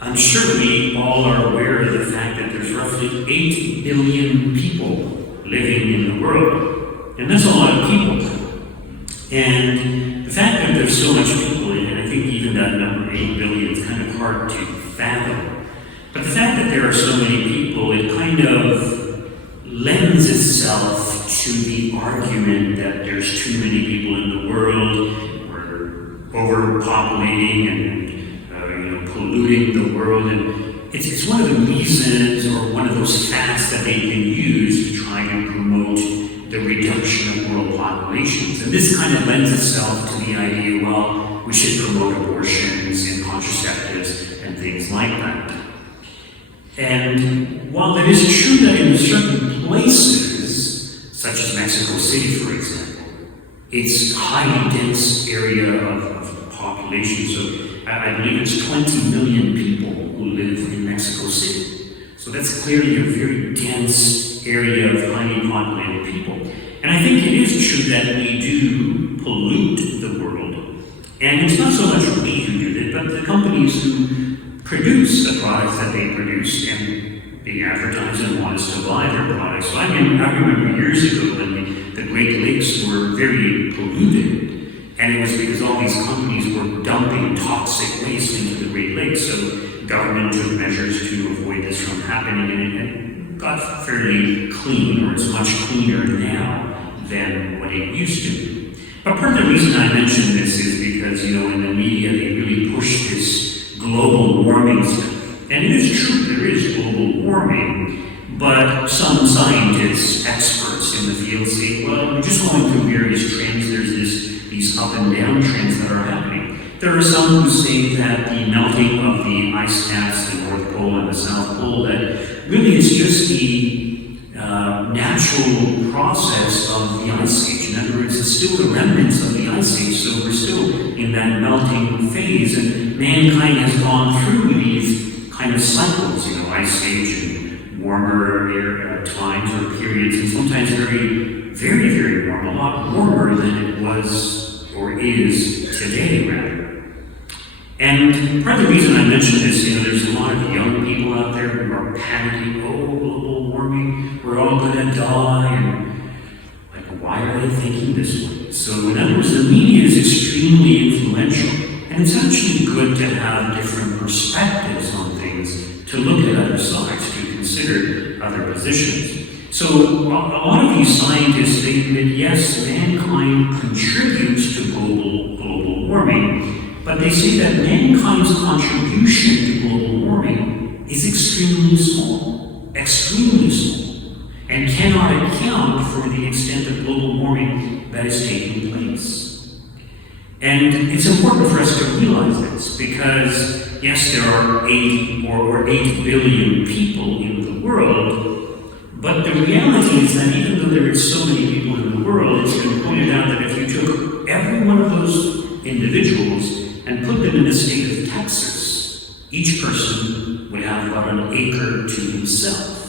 I'm sure we all are aware of the fact that there's roughly 8 billion people living in the world. And that's a lot of people. And the fact that there's so much people, and I think even that number, 8 billion, is kind of hard to fathom. But the fact that there are so many people, it kind of lends itself to the argument that there's too many people in the world, we're overpopulating and polluting the world, and it's one of the reasons, or one of those facts that they can use to try and promote the reduction of world populations. And this kind of lends itself to the idea, well, we should promote abortions and contraceptives and things like that. And while it is true that in certain places, such as Mexico City, for example, it's a highly dense area of population, so I believe it's 20 million people who live in Mexico City. So that's clearly a very dense area of highly populated people. And I think it is true that we do pollute the world. And it's not so much we who do it, but the companies who produce the products that they produce and they advertise and want us to buy their products. So I remember years ago when the Great Lakes were very polluted. And it was because all these companies were dumping toxic waste into the Great Lakes, so government took measures to avoid this from happening, and it got fairly clean, or it's much cleaner now than what it used to be. But part of the reason I mention this is because, in the media they really push this global warming stuff. And it is true, there is global warming, but some scientists, experts in the field say, well, we're just going through various trends, there's these up and down trends that are happening. There are some who say that the melting of the ice caps, the North Pole and the South Pole, that really is just the natural process of the ice age. In other words, it's still the remnants of the ice age, so we're still in that melting phase, and mankind has gone through these kind of cycles, ice age and warmer times or periods, and sometimes very, very warm, a lot warmer than it was or is today, rather. And part of the reason I mention this, there's a lot of young people out there who are panicking, oh, global warming, we're all gonna die, and why are they thinking this way? So in other words, the media is extremely influential, and it's actually good to have different perspectives on things, to look at other sides, to consider other positions. So a lot of these scientists, they admit, yes, mankind contributes to global warming, but they say that mankind's contribution to global warming is extremely small, and cannot account for the extent of global warming that is taking place. And it's important for us to realize this, because yes, there are 8 billion people in the world, but the reality is that even though there are so many people in the world, it's been pointed out that if you took every one of those individuals and put them in the state of Texas, each person would have about an acre to himself.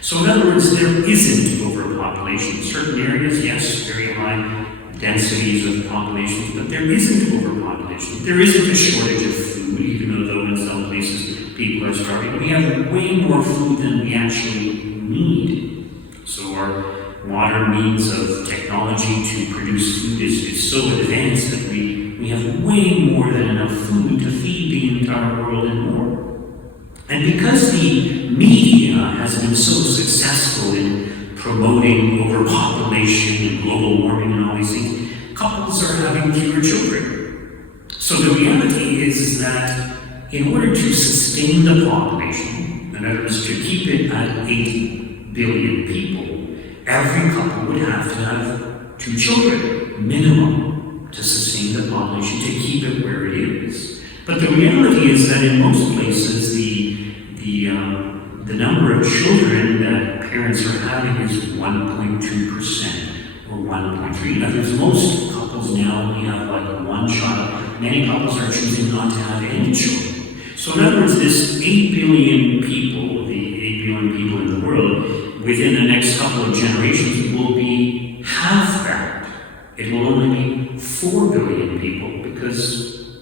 So in other words, there isn't overpopulation. In certain areas, yes, very high densities of populations, but there isn't overpopulation. There isn't a shortage of food, even though in some places people are starving. We have way more food than we actually need. So our modern means of technology to produce food is so advanced that we have way more than enough food to feed the entire world and more. And because the media has been so successful in promoting overpopulation and global warming and all these things, couples are having fewer children. So the reality is that in order to sustain the population, in other words, to keep it at 8 billion people, every couple would have to have 2 children, minimum, to sustain the population, to keep it where it is. But the reality is that in most places, the number of children that parents are having is 1.2% or 1.3%. In other words, most couples now only have like 1 child. Many couples are choosing not to have any children. So in other words, this 8 billion people, the 8 billion people in the world, within the next couple of generations will be half that. It will billion people because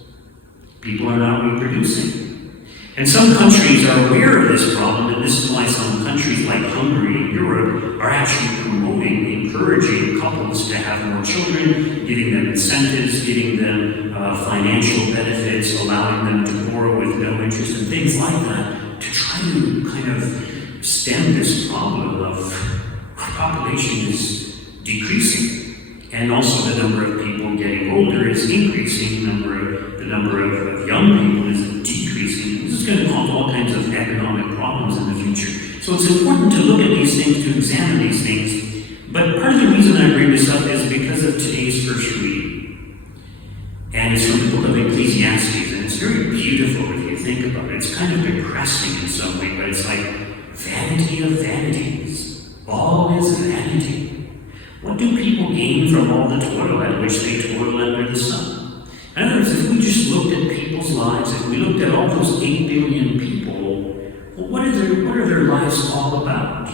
people are not reproducing. And some countries are aware of this problem, and this is why some countries like Hungary in Europe are actually promoting, encouraging couples to have more children, giving them incentives, giving them financial benefits, allowing them to borrow with no interest and things like that, to try to kind of stem this problem of our population is decreasing. And also the number of people getting older is increasing, the number of young people is decreasing. This is going to cause all kinds of economic problems in the future. So it's important to look at these things, to examine these things. But part of the reason I bring this up is because of today's first reading. And it's from the book of Ecclesiastes, and it's very beautiful if you think about it. It's kind of depressing in some way, but it's like vanity of vanities. All is vanity. What do people gain from all the toil at which they toil under the sun? In other words, if we just looked at people's lives, if we looked at all those 8 billion people, well, what are their lives all about?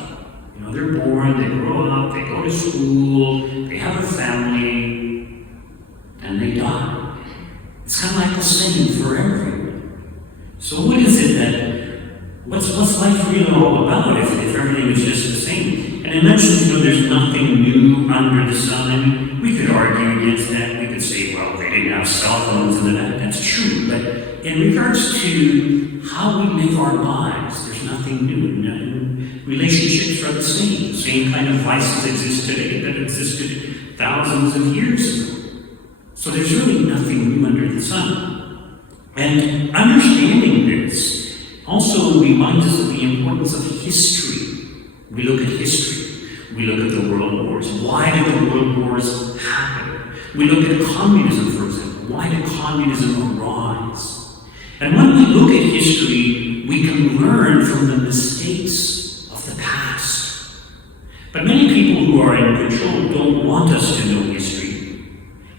You know, they're born, they grow up, they go to school, they have a family, and they die. It's kind of like the same for everyone. So what is it what's life really all about if everything is just the same? And it mentions, there's nothing new under the sun. I mean, we could argue against that. We could say, well, they didn't have cell phones and that. That's true. But in regards to how we live our lives, there's nothing new. Relationships are the same. The same kind of vices exist today that existed thousands of years ago. So there's really nothing new under the sun. And understanding this also reminds us of the importance of history. We look at history. We look at the world wars. Why did the world wars happen? We look at communism, for example. Why did communism arise? And when we look at history, we can learn from the mistakes of the past. But many people who are in control don't want us to know history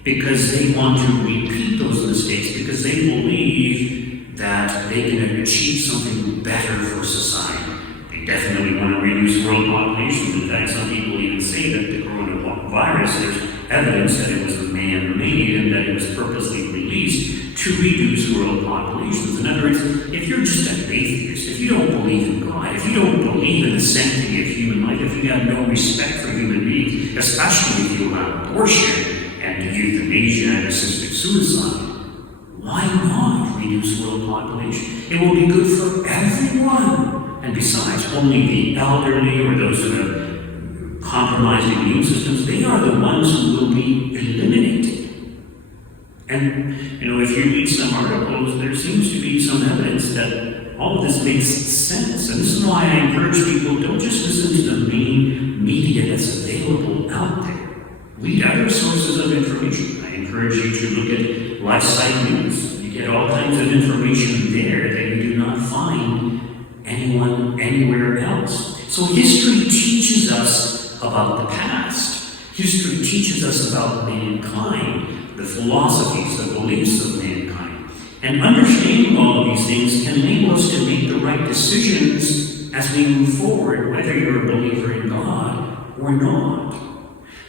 because they want to repeat those mistakes, because they believe that they can achieve something better for society. They definitely want to reduce world population. In fact, some people even say that the coronavirus, there's evidence that it was man-made and that it was purposely released to reduce world populations. In other words, if you're just an atheist, if you don't believe in God, if you don't believe in the sanctity of human life, if you have no respect for human beings, especially if you allow abortion and euthanasia and assisted suicide, why not reduce world population? It will be good for everyone. And besides, only the elderly or those who have compromised immune systems, they are the ones who will be eliminated. And, if you read some articles, there seems to be some evidence that all of this makes sense. And this is why I encourage people, don't just listen to the main media that's available out there. Read other sources of information. I encourage you to look at LifeSite News. You get all kinds of information there that you do not find anywhere else. So history teaches us about the past. History teaches us about mankind, the philosophies, the beliefs of mankind. And understanding all of these things can enable us to make the right decisions as we move forward, whether you're a believer in God or not.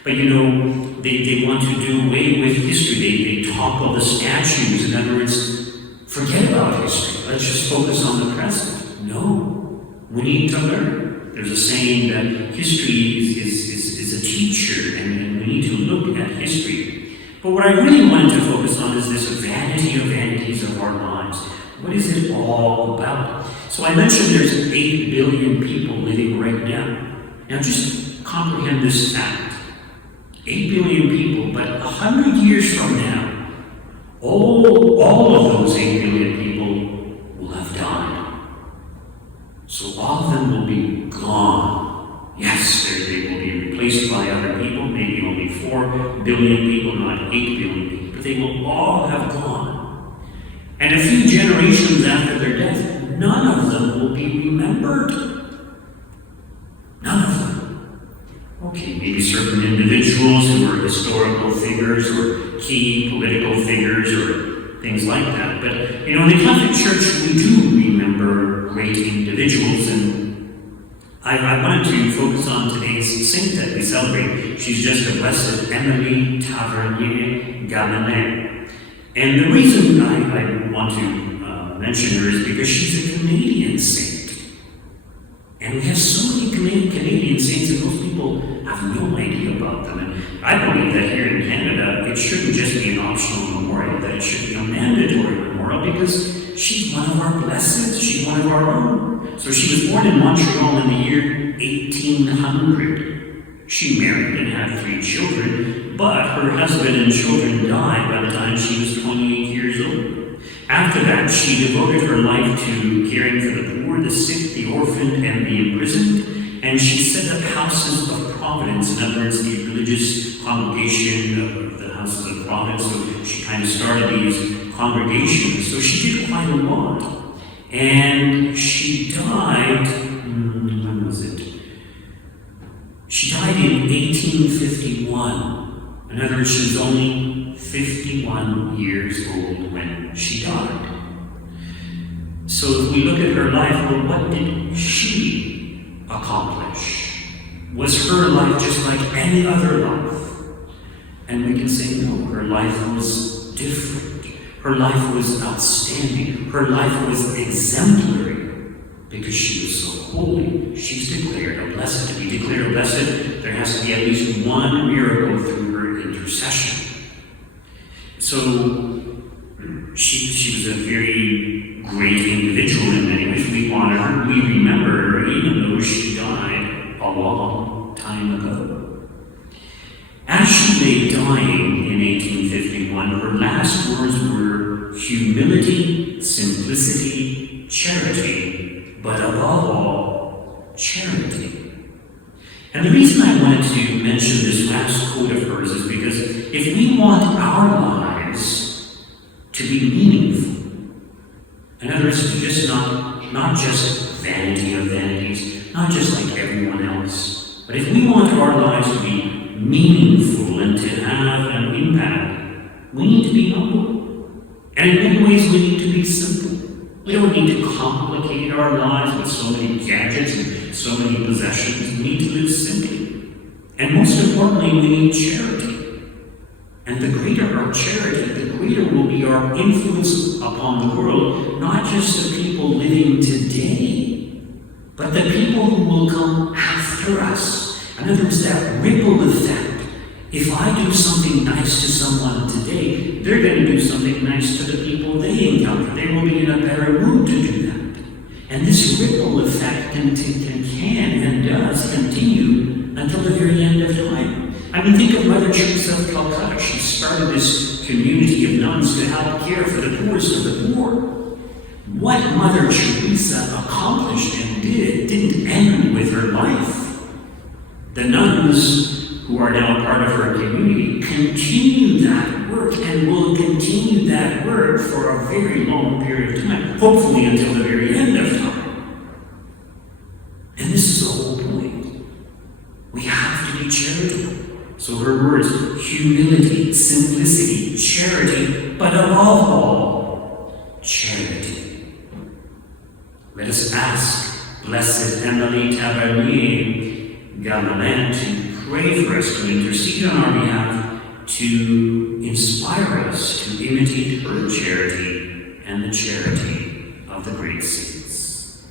But they want to do away with history. They topple the statues. In other words, forget about history. Let's just focus on the present. No, we need to learn. There's a saying that history is a teacher, and we need to look at history. But what I really wanted to focus on is this vanity of vanities of our lives. What is it all about? So I mentioned there's 8 billion people living right now. Now just comprehend this fact. 8 billion people, but 100 years from now, all of those 8 billion people will have died. So all of them will be gone. Yes, they will be replaced by other people, maybe only 4 billion people, not 8 billion people, but they will all have gone. And a few generations after their death, none of them will be remembered. None of them. Okay, maybe certain individuals who are historical figures or key political figures or things like that. But, in the Catholic Church, we do remember great individuals, and I wanted to focus on today's saint that we celebrate. She's just a blessed Emily Tavernier Gamenet. And the reason I want to mention her is because she's a Canadian saint. And we have so many Canadian saints, and most people have no idea about them. And I believe that here in Canada, it shouldn't just be an optional memorial, that it should be a mandatory memorial, because she's one of our blessed, she's one of our own. So she was born in Montreal in the year 1800. She married and had 3 children, but her husband and children died by the time she was 28 years old. After that, she devoted her life to caring for the poor, the sick, the orphaned, and the imprisoned, and she set up houses of providence, in other words, the religious congregation of the houses of providence. So she kind of started these congregations, so she did quite a lot. And she died, when was it? She died in 1851. In other words, she was only 51 years old when she died. So if we look at her life, well, what did she accomplish? Was her life just like any other life? And we can say, no, her life was different. Her life was outstanding. Her life was exemplary. Because she was so holy, she's declared a blessed. To be declared a blessed, there has to be at least one miracle through her intercession. So she was a very great individual in many ways. We honor her, we remember her, even though she died a long time ago. As she lay dying in 1851, her last words were humility, simplicity, charity, but above all, charity. And the reason I wanted to mention this last quote of hers is because if we want our lives to be meaningful, in other words, to just not just vanity of vanities, not just like everyone else, but if we want our lives to be meaningful and to have an impact, we need to be humble. And in many ways, we need to be simple. We don't need to complicate our lives with so many gadgets and so many possessions. We need to live simply. And most importantly, we need charity. And the greater our charity, the greater will be our influence upon the world, not just the people living today, but the people who will come after us. In other words, that ripple effect. If I do something nice to someone today, they're going to do something nice to the people they encounter. They will be in a better mood to do that. And this ripple effect can and does continue until the very end of time. I mean, think of Mother Teresa of Calcutta. She started this community of nuns to help care for the poorest of the poor. What Mother Teresa accomplished and didn't end with her life. The nuns who are now part of her community continue that work and will continue that work for a very long period of time, hopefully until the very end of time. And this is the whole point. We have to be charitable. So her words, humility, simplicity, charity, but above all, charity. Let us ask Blessed Emily Tavernier Gamelin to pray for us, to intercede on our behalf, to inspire us to imitate her charity and the charity of the great saints.